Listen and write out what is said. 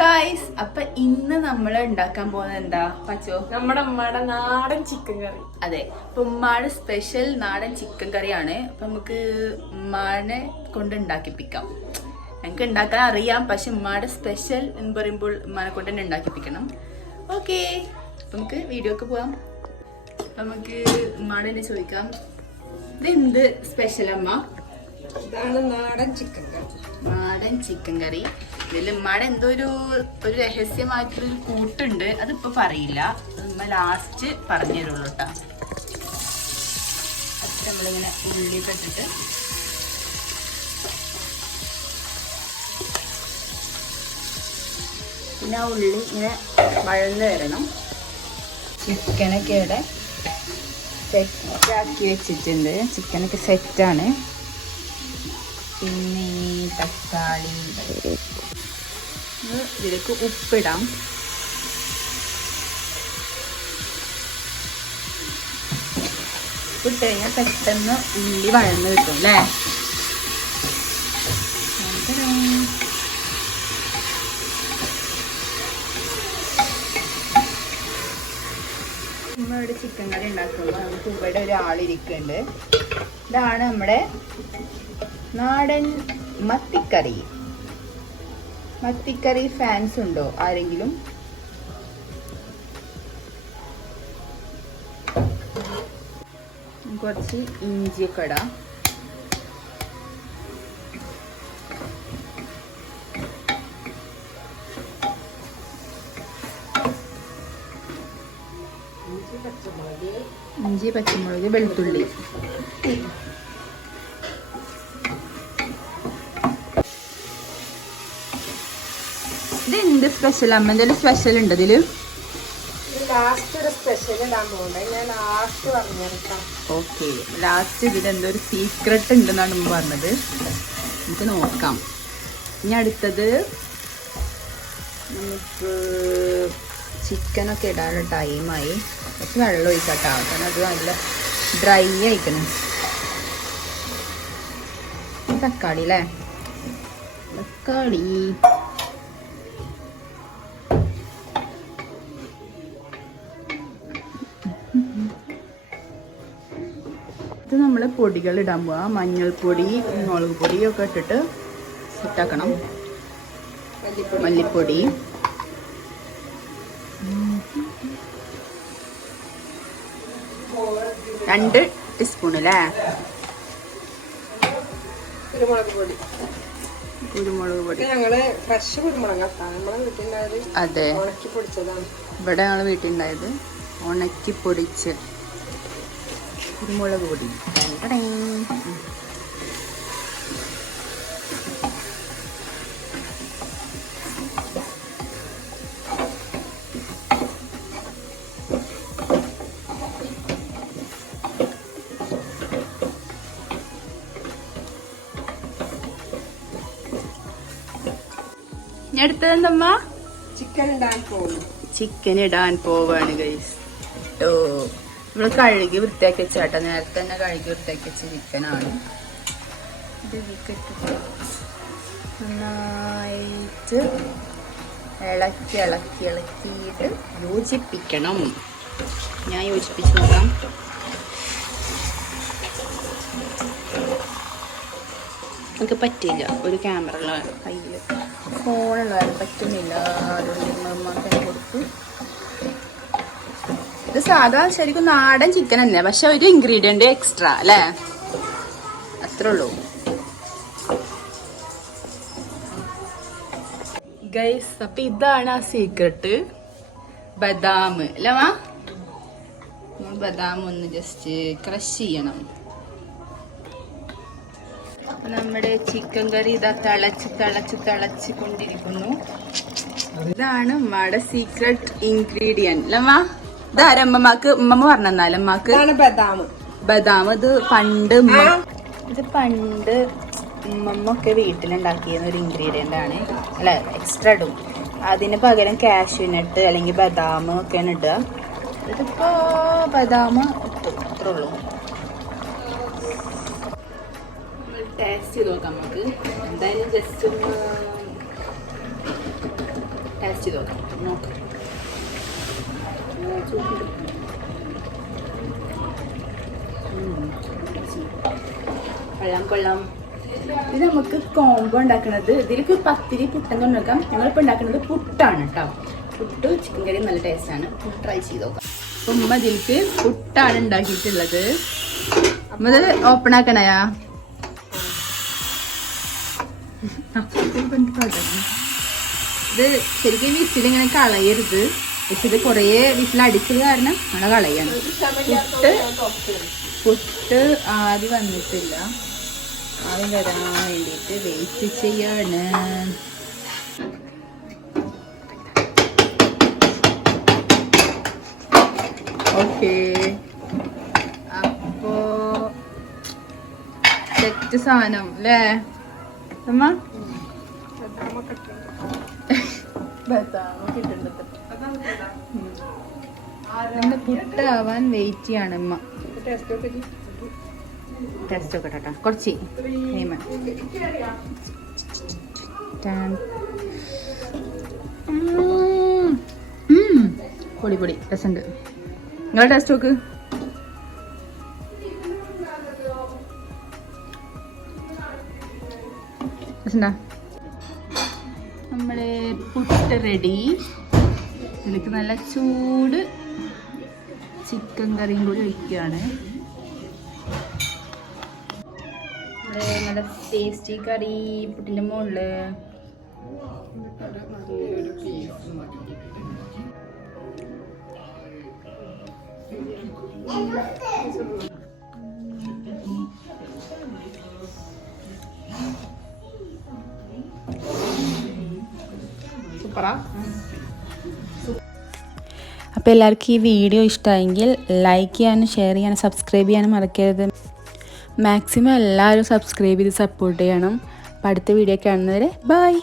Guys, അപ്പൊ ഇന്ന് നമ്മൾ ഉണ്ടാക്കാൻ പോകുന്നത് എന്താ പച്ചോ? നമ്മുടെ ഉമ്മയുടെ നാടൻ ചിക്കൻ കറി. അതെ, അപ്പൊ ഉമ്മാടെ സ്പെഷ്യൽ നാടൻ ചിക്കൻ കറിയാണ്. അപ്പൊ നമുക്ക് ഉമ്മാനെ കൊണ്ട് ഉണ്ടാക്കിപ്പിക്കാം. ഞങ്ങൾക്ക് ഉണ്ടാക്കാൻ അറിയാം, പക്ഷെ ഉമ്മാടെ സ്പെഷ്യൽ എന്ന് പറയുമ്പോൾ ഉമ്മാനെ കൊണ്ട് തന്നെ ഉണ്ടാക്കിപ്പിക്കണം. ഓക്കെ, അപ്പൊ നമുക്ക് വീഡിയോക്ക് പോവാം. നമുക്ക് ഉമ്മാടെ തന്നെ ചോദിക്കാം, ഇതെന്ത് സ്പെഷ്യൽ അമ്മ? ഇതാണ് നാടൻ ചിക്കൻ കറി. നാടൻ ചിക്കൻ കറി. ഇതിൽ ഉമ്മയുടെ എന്തോ ഒരു രഹസ്യമായിട്ടൊരു കൂട്ടുണ്ട്, അതിപ്പോ പറയില്ല, ഉമ്മ ലാസ്റ്റ് പറഞ്ഞു തരുള്ളൂ കേട്ടോ. ഫസ്റ്റ് നമ്മളിങ്ങനെ ഉള്ളിയൊക്കെ ഇട്ടിട്ട് പിന്നെ ആ ഉള്ളി ഇങ്ങനെ വഴന്ന് വരണം. ചിക്കനൊക്കെ ഇവിടെ സെറ്റാക്കി വെച്ചിട്ടുണ്ട്. ചിക്കനൊക്കെ സെറ്റാണ്. പിന്നെ തക്കാളി, ഇതിലേക്ക് ഉപ്പിടാം. ഉപ്പിട്ട് കഴിഞ്ഞാൽ പെട്ടെന്ന് ഉള്ളി വഴന്ന് കിട്ടും അല്ലേ? നമ്മൾ ഇവിടെ ചിക്കൻ കറി ഉണ്ടാക്കുമ്പോൾ നമുക്ക് ഇവിടെ ഒരാളിരിക്കുന്നുണ്ട്. ഇതാണ് നമ്മുടെ നാടൻ മത്തിക്കറി. മത്തിക്കറി ഫാൻസ് ഉണ്ടോ ആരെങ്കിലും? കുറച്ച് ഇഞ്ചിയൊക്കെ ഇടാം. ഇഞ്ചി, പച്ചമുളക്, വെളുത്തുള്ളി. ഇത് എന്ത് സ്പെഷ്യൽ അമ്മ? എന്തെങ്കിലും സ്പെഷ്യൽ ഉണ്ട് ഇതില്? ഓക്കെ, ലാസ്റ്റ് ഇതിൽ എന്തോ ഒരു സീക്രട്ട് ഉണ്ടെന്നാണ് ഉമ്മ പറഞ്ഞത്. നമുക്ക് നോക്കാം. ഇനി അടുത്തത് നമുക്ക് ചിക്കനൊക്കെ ഇടാനുള്ള ടൈമായി. കുറച്ച് വെള്ളം ഒഴിക്കട്ടോ, കാരണം അത് നല്ല ഡ്രൈ ആയിക്കണം. തക്കാളി അല്ലേ? തക്കാളി ഇത് നമ്മൾ പൊടികൾ ഇടാൻ പോവാ. മഞ്ഞൾപ്പൊടി, മുളക് പൊടിയൊക്കെ ഇട്ടിട്ട് സെറ്റാക്കണം. മല്ലിപ്പൊടി, രണ്ട് ടീസ്പൂൺ അല്ലേ? കുരുമുളക് പൊടി. കുരുമുളക് പൊടി ഞങ്ങള് ഫ്രഷ് കുരുമുളക് നമ്മളെ വീട്ടിലുണ്ടായത്. അതെ, ഉണക്കി പൊടിച്ചതാണ്. ഇവിടെ ഞങ്ങൾ വീട്ടിലുണ്ടായത് ഉണക്കി പൊടിച്ച് കുരുമുളക് പൊടി. ഞാൻ അടുത്തത് എന്തമ്മ? ചിക്കൻ ഇടാൻ പോവാണ് ഗൈസ്. ഓ, നമ്മൾ കഴുകി വൃത്തിയാക്കി വെച്ചാട്ടോ. നേരത്തെ തന്നെ കഴുകി വൃത്തിയാക്കി വെച്ച ചിക്കനാണ്. നന്നായിട്ട് ഇളക്കിയിട്ട് യോജിപ്പിക്കണം. ഞാൻ യോജിപ്പിച്ച് നോക്കാം. എനിക്ക് പറ്റില്ല, ഒരു ക്യാമറ ഉള്ള കയ്യിൽ, ഫോണുള്ള പറ്റുന്നില്ല. അതുകൊണ്ട് കൊടുത്ത് ഇത് സാധാ ശരിക്കും നാടൻ ചിക്കൻ തന്നെ, പക്ഷെ ഒരു ഇൻഗ്രീഡിയന്റ് എക്സ്ട്രാ അല്ലേ? അത്രേ ഉള്ളൂ ഗൈസ്. അപ്പൊ ഇതാണ് ആ സീക്രട്ട്, ബദാം അല്ലേ? ബദാം ഒന്ന് ജസ്റ്റ് ക്രഷ് ചെയ്യണം. നമ്മുടെ ചിക്കൻ കറി ഇതാ തിളച്ച് കൊണ്ടിരിക്കുന്നു. ഇതാണ് ഉമ്മയുടെ സീക്രട്ട് ഇൻഗ്രീഡിയന്റ് അല്ലമ്മ? ഇതാരമ്മക്ക് ഉമ്മ പറഞ്ഞാലമ്മക്ക് ബദാം. ഇത് പണ്ട് ഉമ്മമ്മ ഒക്കെ വീട്ടിലുണ്ടാക്കിയ ഒരു ഇൻഗ്രീഡിയന്റ് ആണ് അല്ലെ? എക്സ്ട്രാ ഇടും. അതിന് പകരം കാഷ്യൂനട്ട് അല്ലെങ്കിൽ ബദാം ഒക്കെയാണ് ഇടുക. ഇതിപ്പോ ബദാം ഇട്ടു, അത്രേ ഉള്ളൂ. ടേസ്റ്റ് ചെയ്ത് നോക്കാം നമുക്ക്. എന്തായാലും ജസ്റ്റ് ഒന്ന് ടേസ്റ്റ് ചെയ്ത് നോക്കാം. നോക്കാം. കൊള്ളാം. ഇത് നമുക്ക് കോംബോ ഉണ്ടാക്കുന്നത്, ഇതിലേക്ക് പത്തിരി പുട്ടെന്ന് ഉണ്ടാക്കാം. ഞങ്ങളിപ്പോൾ ഉണ്ടാക്കുന്നത് പുട്ടാണ് കേട്ടോ. പുട്ട് ചിക്കൻ കറി നല്ല ടേസ്റ്റാണ്. പുട്ട് ട്രൈ ചെയ്ത് നോക്കാം. അപ്പം ഉമ്മ ഇതിലേക്ക് പുട്ടാണ് ഉണ്ടാക്കിയിട്ടുള്ളത്. ഇത് ഓപ്പൺ ആക്കണയാ? ഇത് ശരിക്കും വിസിലിങ്ങനെ കളയരുത്. വിസിൽ കുറേ വിസിലടിച്ചത് കാരണം നമ്മളെ കളയാണ്. പുട്ട് ആദ്യം വന്നിട്ടില്ല. ആദ്യം വരാൻ വേണ്ടിയിട്ട് വെയിറ്റ് ചെയ്യാണ്. ഓക്കെ, അപ്പോ സെറ്റ് സാധനം അല്ലേ അമ്മ? പുട്ടാവാൻ വെയിറ്റ് ചെയ്യാണ് അമ്മ. ടെസ്റ്റ് ഒക്കെ കേട്ടോ കുറച്ച് പൊടി പൊടി രസമുണ്ട്. നിങ്ങളെ ടെസ്റ്റ് നോക്ക്. രസമുണ്ടാ? നമ്മള് പുട്ട് റെഡി. ഇതിലേക്ക് നല്ല ചൂട് ചിക്കൻ കറിയും കൂടി ഒഴിക്കുകയാണ്. നല്ല ടേസ്റ്റി കറി പുട്ടിൻ്റെ മുകളിൽ. സൂപ്പറാ. അപ്പോൾ എല്ലാവർക്കും ഈ വീഡിയോ ഇഷ്ടമായെങ്കിൽ ലൈക്ക് ചെയ്യാനും ഷെയർ ചെയ്യാനും സബ്സ്ക്രൈബ് ചെയ്യാനും മറക്കരുത്. മാക്സിമം എല്ലാവരും സബ്സ്ക്രൈബ് ചെയ്ത് സപ്പോർട്ട് ചെയ്യണം. അപ്പോൾ അടുത്ത വീഡിയോ കാണുന്നവരെ ബൈ.